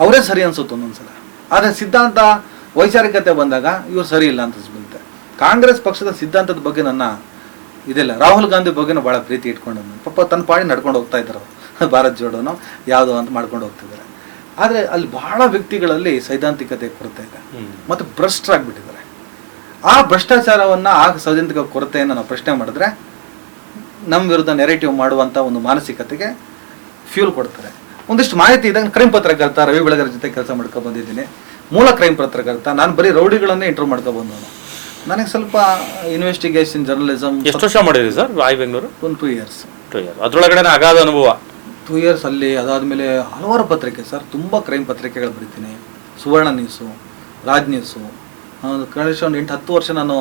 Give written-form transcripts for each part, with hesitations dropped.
ಅವರೇ ಸರಿ ಅನ್ಸುತ್ತೆ ಒಂದೊಂದ್ಸಲ. ಆದರೆ ಸಿದ್ಧಾಂತ ವೈಚಾರಿಕತೆ ಬಂದಾಗ ಇವ್ರು ಸರಿ ಇಲ್ಲ ಅಂತ ಅನ್ಸುತ್ತೆ. ಕಾಂಗ್ರೆಸ್ ಪಕ್ಷದ ಸಿದ್ಧಾಂತದ ಬಗ್ಗೆ ನನ್ನ ಇದಿಲ್ಲ. ರಾಹುಲ್ ಗಾಂಧಿ ಬಗ್ಗೆನೂ ಭಾಳ ಪ್ರೀತಿ ಇಟ್ಕೊಂಡು ಪಾಪ ತನ್ನ ಪಾಡಿ ನಡ್ಕೊಂಡು ಹೋಗ್ತಾ ಇದ್ದಾರೆ ಅವರು, ಭಾರತ್ ಜೋಡೋನೋ ಯಾವುದೋ ಅಂತ ಮಾಡ್ಕೊಂಡು ಹೋಗ್ತಿದ್ದಾರೆ. ಆದರೆ ಅಲ್ಲಿ ಬಹಳ ವ್ಯಕ್ತಿಗಳಲ್ಲಿ ಸೈದ್ಧಾಂತಿಕತೆ ಕೊರತೆ ಇದೆ ಮತ್ತು ಭ್ರಷ್ಟರಾಗ್ಬಿಟ್ಟಿದ್ದಾರೆ. ಆ ಭ್ರಷ್ಟಾಚಾರವನ್ನು ಆ ಸೈದ್ಧಾಂತಿಕ ಕೊರತೆಯನ್ನು ನಾವು ಪ್ರಶ್ನೆ ಮಾಡಿದ್ರೆ ನಮ್ಮ ವಿರುದ್ಧ ನೆರೇಟಿವ್ ಮಾಡುವಂಥ ಒಂದು ಮಾನಸಿಕತೆಗೆ ಫ್ಯೂಲ್ ಕೊಡ್ತಾರೆ. ಒಂದಿಷ್ಟು ಮಾಹಿತಿ ಇದೆ. ಕ್ರೈಮ್ ಪತ್ರಕರ್ತ ರವಿ ಬೆಳಗರ ಜೊತೆ ಕೆಲಸ ಮಾಡ್ಕೊಂಡು ಬಂದಿದ್ದೀನಿ. ಮೂಲ ಕ್ರೈಮ್ ಪತ್ರಕರ್ತ. ನಾನು ಬರೀ ರೌಡಿಗಳನ್ನೇ ಇಂಟರ್ವ್ಯೂ ಮಾಡ್ಕೊಂಡು ಬಂದವನು. ನನಗೆ ಸ್ವಲ್ಪ ಇನ್ವೆಸ್ಟಿಗೇಷನ್ ಜರ್ನಲಿಸಮ್. ಎಷ್ಟು ವರ್ಷ ಮಾಡಿದ್ರಿ ಸರ್ ಐ ಬೆಂಗಳೂರು? ಒಂದು 2 years. ಅದರೊಳಗಡೆ ಅಗಾಧ ಅನುಭವ. 2 years ಅಲ್ಲಿ. ಅದಾದಮೇಲೆ ಹಲವಾರು ಪತ್ರಿಕೆ ಸರ್, ತುಂಬ ಕ್ರೈಮ್ ಪತ್ರಿಕೆಗಳು ಬರೀತೀನಿ. ಸುವರ್ಣ ನ್ಯೂಸು, ರಾಜ್ ನ್ಯೂಸು. ಕನಿಷ್ಠ ಒಂದು 8-10 ವರ್ಷ ನಾನು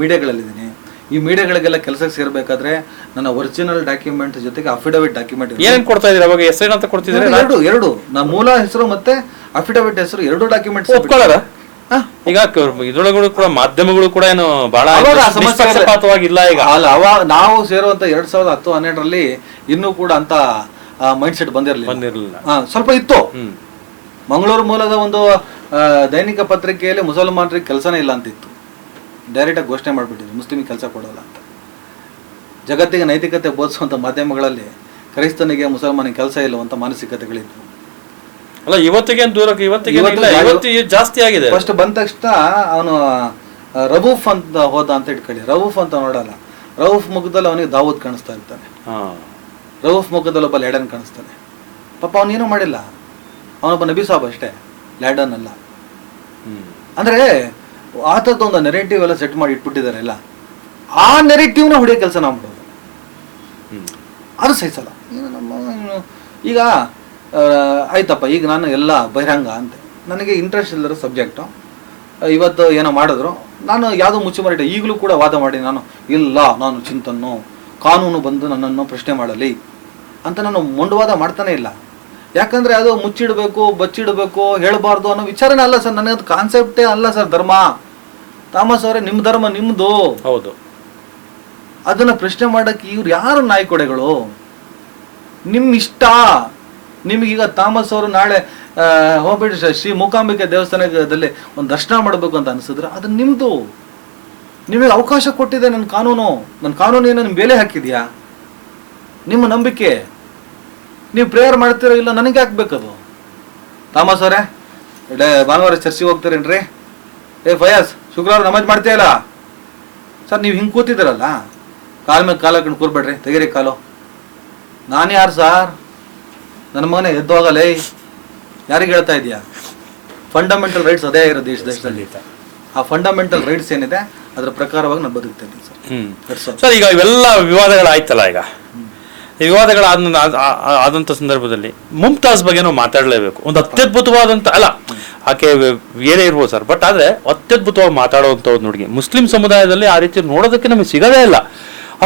ಮೀಡಿಯಾಗಳಲ್ಲಿದ್ದೀನಿ. ಈ ಮೀಡಿಯಾಗಳಿಗೆಲ್ಲ ಕೆಲಸಕ್ಕೆ ಸೇರಬೇಕಾದ್ರೆ ನನ್ನ ಒರಿಜಿನಲ್ ಡಾಕ್ಯುಮೆಂಟ್ ಜೊತೆಗೆ ಅಫಿಡವಿಟ್ ಡಾಕ್ಯುಮೆಂಟ್ ಏನೇನು ಕೊಡ್ತಾ ಇದ್ದೀರಾ? ಅವಾಗ ಹೆಸರು ಅಂತ ಕೊಡ್ತಿದ್ದೀರಾ? ಎರಡು ನನ್ನ ಮೂಲ ಹೆಸರು ಮತ್ತೆ ಅಫಿಡವಿಟ್ ಹೆಸರು, 2 ಡಾಕ್ಯುಮೆಂಟ್ಸ್ ಒಪ್ಕೊಳ್ಳೋದ? ಈಗ ಇದ್ರೊಳಗೂ ಕೂಡ ಮಾಧ್ಯಮಗಳು ಕೂಡ ಏನು ಬಹಳ ನಿಷ್ಪಕ್ಷಪಾತವಾಗಿಲ್ಲ ಈಗ. ಅಲ್ಲ, ಅವಾಗ ನಾವು ಸೇರುವಂತ 2010-12ರಲ್ಲಿ ಇನ್ನೂ ಕೂಡ ಅಂತ ಮೈಂಡ್ ಸೆಟ್ ಬಂದಿರಲಿಲ್ಲ. ಸ್ವಲ್ಪ ಇತ್ತು. ಮಂಗಳೂರು ಮೂಲದ ಒಂದು ದೈನಿಕ ಪತ್ರಿಕೆಯಲ್ಲಿ ಮುಸಲ್ಮಾನರಿಗೆ ಕೆಲಸನೇ ಇಲ್ಲ ಅಂತಿತ್ತು. ಡೈರೆಕ್ಟಾಗಿ ಘೋಷಣೆ ಮಾಡಿಬಿಟ್ಟಿದ್ರು ಮುಸ್ಲಿಮಿಗೆ ಕೆಲಸ ಕೊಡೋಲ್ಲ ಅಂತ. ಜಗತ್ತಿಗೆ ನೈತಿಕತೆ ಬೋಧಿಸುವಂಥ ಮಾಧ್ಯಮಗಳಲ್ಲಿ ಕ್ರೈಸ್ತನಿಗೆ ಮುಸಲ್ಮಾನಿಗೆ ಕೆಲಸ ಇಲ್ಲವಂತ ಮಾನಸಿಕತೆಗಳಿದ್ವು. ಅಲ್ಲ, ಇವತ್ತಿಗೆ ಇವತ್ತಿಗೆ ಜಾಸ್ತಿ ಆಗಿದೆ. ಫಸ್ಟ್ ಬಂದ ತಕ್ಷಣ ಅವನು ರವೂಫ್ ಅಂತ ಹೋದ ಅಂತ ಇಟ್ಕೊಳ್ಳಿ. ರವೂಫ್ ಅಂತ ನೋಡಲ್ಲ. ರವೂಫ್ ಮುಖದಲ್ಲಿ ಅವನಿಗೆ ದಾವೂದ್ ಕಾಣಿಸ್ತಾ ಇರ್ತಾನೆ. ರವೂಫ್ ಮುಖದಲ್ಲಿ ಒಬ್ಬ ಲ್ಯಾಡನ್ ಕಾಣಿಸ್ತಾನೆ. ಪಾಪ ಅವನೇನು ಮಾಡಿಲ್ಲ, ಅವನೊಬ್ಬ ನಬಿ ಸಾಬ್ ಅಷ್ಟೇ, ಲ್ಯಾಡನ್ ಅಲ್ಲ. ಅಂದ್ರೆ ಆ ಥರದ್ದು ಒಂದು ನೆರೇಟಿವ್ ಎಲ್ಲ ಸೆಟ್ ಮಾಡಿ ಇಟ್ಬಿಟ್ಟಿದ್ದಾರೆ ಎಲ್ಲ. ಆ ನೆರೇಟಿವ್ನ ಹೊಡೆಯೋ ಕೆಲಸ ನಾವು ಮಾಡೋದು, ಅದು ಸಹಿಸಲ್ಲ. ಈಗ ಆಯ್ತಪ್ಪ, ಈಗ ನಾನು ಎಲ್ಲ ಬಹಿರಂಗ ಅಂತ ನನಗೆ ಇಂಟ್ರೆಸ್ಟ್ ಇಲ್ಲದ ಸಬ್ಜೆಕ್ಟು. ಇವತ್ತು ಏನೋ ಮಾಡಿದ್ರು, ನಾನು ಯಾವುದೋ ಮುಚ್ಚುಮರಿಟ ಈಗಲೂ ಕೂಡ ವಾದ ಮಾಡಿ ನಾನು ಇಲ್ಲ, ನಾನು ಚಿಂತನ್ನು ಕಾನೂನು ಬಂದು ನನ್ನನ್ನು ಪ್ರಶ್ನೆ ಮಾಡಲಿ ಅಂತ ನಾನು ಮೊಂಡುವಾದ ಮಾಡ್ತಾನೆ ಇಲ್ಲ. ಯಾಕಂದ್ರೆ ಅದು ಮುಚ್ಚಿಡಬೇಕು, ಬಚ್ಚಿಡಬೇಕು, ಹೇಳಬಾರ್ದು ಅನ್ನೋ ವಿಚಾರನೇ ಅಲ್ಲ ಸರ್. ನನಗದು ಕಾನ್ಸೆಪ್ಟೇ ಅಲ್ಲ ಸರ್ ಧರ್ಮ. ಥಾಮಸ್ ಅವರೇ, ನಿಮ್ಮ ಧರ್ಮ ನಿಮ್ಮದು. ಹೌದು. ಅದನ್ನ ಪ್ರಶ್ನೆ ಮಾಡಕ್ಕೆ ಇವ್ರು ಯಾರು ನಾಯ್ಕೊಡೆಗಳು? ನಿಮ್ಮ ಇಷ್ಟ. ನಿಮಗೀಗ ಥಾಮಸ್ ಅವರು ನಾಳೆ ಹೋಗ್ಬಿಟ್ಟು ಶ್ರೀ ಮೂಕಾಂಬಿಕೆ ದೇವಸ್ಥಾನದಲ್ಲಿ ಒಂದು ದರ್ಶನ ಮಾಡಬೇಕು ಅಂತ ಅನಿಸಿದ್ರೆ ಅದು ನಿಮ್ಮದು. ನಿಮಗೆ ಅವಕಾಶ ಕೊಟ್ಟಿದೆ ನನ್ನ ಕಾನೂನು. ನನ್ನ ಕಾನೂನು ಏನೋ ನಿಮ್ಮ ಬೆಲೆ ಹಾಕಿದ್ಯಾ? ನಿಮ್ಮ ನಂಬಿಕೆ. ನೀವು ಪ್ರೇಯರ್ ಮಾಡ್ತೀರೋ ಇಲ್ಲ, ನನಗೆ ಹಾಕ್ಬೇಕದು. ಥಾಮಸ್ ಅವರೇ, ಭಾನುವಾರ ಚರ್ಚಿಗೆ ಹೋಗ್ತಾರೇನ್ರಿ? ಫಯಾಸ್, ಶುಕ್ರವಾರ ನಮಾಜ್ ಮಾಡ್ತೀಯಲ್ಲ ಸರ್? ನೀವು ಹಿಂಗೆ ಕೂತಿದ್ದೀರಲ್ಲ, ಕಾಲ ಮೇಲೆ ಕಾಲ ಹಾಕೊಂಡು ಕೂರ್ಬೇಡ್ರಿ, ತೆಗೀರಿ ಕಾಲು. ನಾನು ಯಾರು ಸಾರ್? ನನ್ನ ಮಗನೇ ಎದ್ದು ಹೋಗಲೇ. ಯಾರಿಗೆ ಹೇಳ್ತಾ ಇದೆಯಾ? ಫಂಡಮೆಂಟಲ್ ರೈಟ್ಸ್ ಅದೇ ಇರೋ ದೇಶದಲ್ಲಿ. ಆ ಫಂಡಮೆಂಟಲ್ ರೈಟ್ಸ್ ಏನಿದೆ ಅದರ ಪ್ರಕಾರವಾಗಿ ನಾನು ಬದುಕ್ತಾ ಇದ್ದೀನಿ ಸರ್. ಸರ್, ಈಗ ಇವೆಲ್ಲ ವಿವಾದಗಳಾಯ್ತಲ್ಲ, ಈಗ ಈ ಆದಂಥ ಸಂದರ್ಭದಲ್ಲಿ ಮುಮ್ತಾಜ್ ಬಗ್ಗೆ ನಾವು ಮಾತಾಡಲೇಬೇಕು. ಒಂದು ಅತ್ಯದ್ಭುತವಾದಂಥ, ಅಲ್ಲ ಆಕೆ ಏನೇ ಇರ್ಬೋದು ಸರ್, ಬಟ್ ಆದರೆ ಅತ್ಯದ್ಭುತವಾಗಿ ಮಾತಾಡುವಂಥ ಒಂದು ಹುಡುಗಿ. ಮುಸ್ಲಿಂ ಸಮುದಾಯದಲ್ಲಿ ಆ ರೀತಿ ನೋಡೋದಕ್ಕೆ ನಮಗೆ ಸಿಗೋದೇ ಇಲ್ಲ.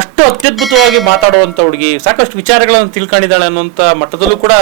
ಅಷ್ಟು ಅತ್ಯದ್ಭುತವಾಗಿ ಮಾತಾಡುವಂಥ ಹುಡುಗಿ, ಸಾಕಷ್ಟು ವಿಚಾರಗಳನ್ನು ತಿಳ್ಕೊಂಡಿದ್ದಾಳೆ ಅನ್ನುವಂಥ ಮಟ್ಟದಲ್ಲೂ ಕೂಡ